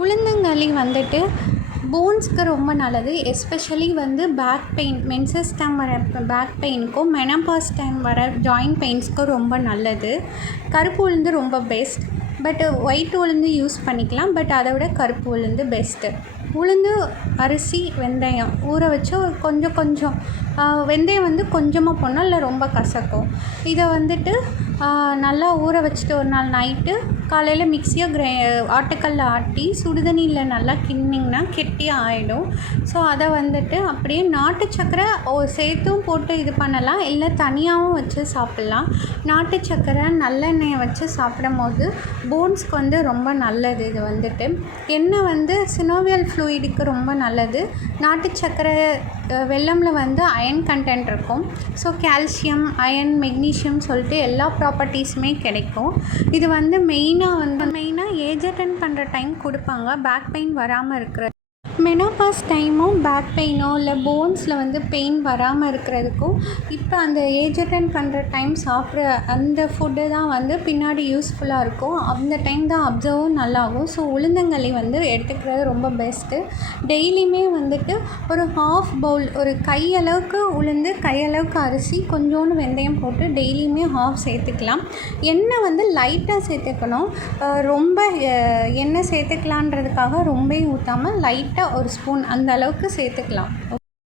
உளுந்தங்களி வந்துட்டு போன்ஸ்க்கு ரொம்ப நல்லது. எஸ்பெஷலி வந்து பேக் பெயின் மென்சஸ் டைம் வர பேக் பெயினுக்கும் மெனபாஸ் டைம் வர ஜாயிண்ட் பெயின்ஸ்க்கும் ரொம்ப நல்லது. கருப்பு உளுந்து ரொம்ப பெஸ்ட் பட் ஒயிட் uh, உளுந்து யூஸ் பண்ணிக்கலாம். பட் அதை விட கருப்பு உளுந்து பெஸ்ட்டு உளுந்து அரிசி வெந்தயம் ஊற வச்சு கொஞ்சம் கொஞ்சம். வெந்தயம் வந்து கொஞ்சமாக போனால் இல்லை ரொம்ப கசக்கும். இதை வந்துட்டு நல்லா ஊற வச்சுட்டு ஒரு நாள் நைட்டு காலையில் மிக்ஸியை கிரை ஆட்டுக்கல்லில் ஆட்டி சுடுதண்ணியில் நல்லா கிண்ணிங்கன்னா கெட்டியாக ஆகிடும் ஸோ அதை வந்துட்டு அப்படியே நாட்டு சக்கரை சேர்த்தும் போட்டு இது பண்ணலாம். இல்லை தனியாகவும் வச்சு சாப்பிட்லாம். நாட்டு சக்கரை நல்லெண்ணெயை வச்சு சாப்பிடும் போது போன்ஸ்க்கு வந்து ரொம்ப நல்லது இது வந்துட்டு. எண்ணெய் வந்து சினோவியல் ஃப்ளூயிடுக்கு ரொம்ப நல்லது. நாட்டு சக்கரை வெல்லமில் வந்து அயன் கண்டென்ட் இருக்கும். ஸோ கால்சியம் அயன் மெக்னீஷியம் சொல்லிட்டு எல்லா ப்ராப்பர்ட்டிஸுமே கிடைக்கும். இது வந்து மெயினாக வந்து மெயினாக ஏஜ் அட்டன் பண்ணுற டைம் கொடுப்பாங்க. பேக் பெயின் வராமல் இருக்கிற மெனோபாஸ் டைமும் பேக் பெயினோ இல்லை போன்ஸில் வந்து பெயின் வராமல் இருக்கிறதுக்கும் இப்போ அந்த ஏஜ் அட்டன் பண்ணுற டைம் சாப்பிட்ற அந்த ஃபுட்டு தான் வந்து பின்னாடி யூஸ்ஃபுல்லாக இருக்கும். அந்த டைம் தான் அப்சர்வும் நல்லாகும். ஸோ உளுந்தங்களி வந்து எடுத்துக்கிறது ரொம்ப பெஸ்ட்டு டெய்லியுமே வந்துட்டு ஒரு ஹாஃப் பவுல் ஒரு கையளவுக்கு உளுந்து கையளவுக்கு அரிசி கொஞ்சோண்டு வெந்தயம் போட்டு டெய்லியுமே ஹாஃப் சேர்த்துக்கலாம். எண்ணெய் வந்து லைட்டாக சேர்த்துக்கணும். ரொம்ப எண்ணெய் சேர்த்துக்கலான்றதுக்காக ரொம்ப ஊற்றாமல் லைட்டாக ஒரு ஸ்பூன் அந்த அளவுக்கு சேர்த்துக்கலாம்.